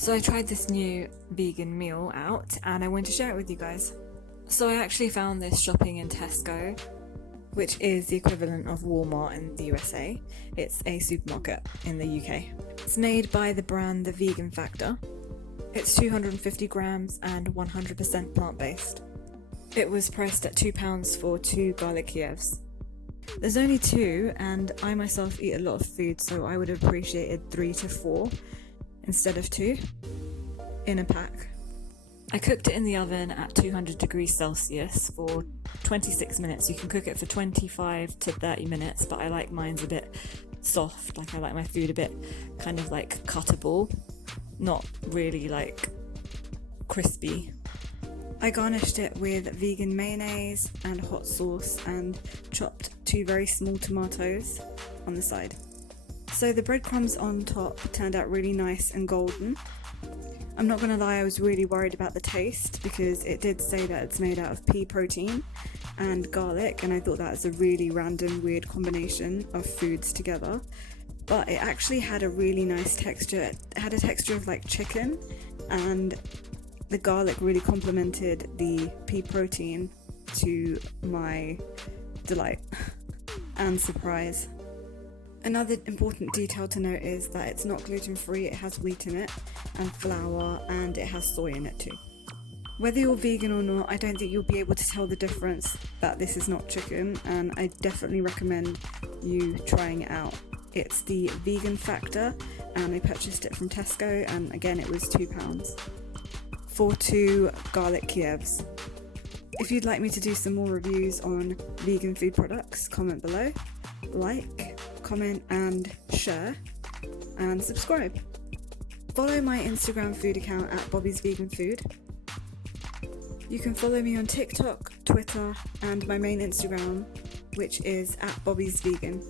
So I tried this new vegan meal out and I want to share it with you guys. So I actually found this shopping in Tesco, which is the equivalent of Walmart in the USA. It's a supermarket in the UK. It's made by the brand The Vegan Factor. It's 250 grams and 100% plant-based. It was priced at £2 for 2 garlic Kievs. There's only 2 and I myself eat a lot of food, so I would have appreciated 3 to 4 instead of 2 in a pack. I cooked it in the oven at 200 degrees Celsius for 26 minutes. You can cook it for 25 to 30 minutes, but I like mine's a bit soft. Like I like my food a bit kind of like cuttable, not really like crispy. I garnished it with vegan mayonnaise and hot sauce and chopped 2 very small tomatoes on the side. So the breadcrumbs on top turned out really nice and golden. I'm not gonna lie, I was really worried about the taste because it did say that it's made out of pea protein and garlic, and I thought that was a really random, weird combination of foods together. But it actually had a really nice texture. It had a texture of like chicken, and the garlic really complemented the pea protein to my delight and surprise. Another important detail to note is that it's not gluten-free, it has wheat in it and flour, and it has soy in it too. Whether you're vegan or not, I don't think you'll be able to tell the difference that this is not chicken, and I definitely recommend you trying it out. It's the Vegan Factor and I purchased it from Tesco, and again it was £2 for 2 garlic Kievs. If you'd like me to do some more reviews on vegan food products, comment below, like, comment and share, and subscribe. Follow my Instagram food account at Bobby's Vegan Food. You can follow me on TikTok, Twitter, and my main Instagram, which is at Bobby's Vegan.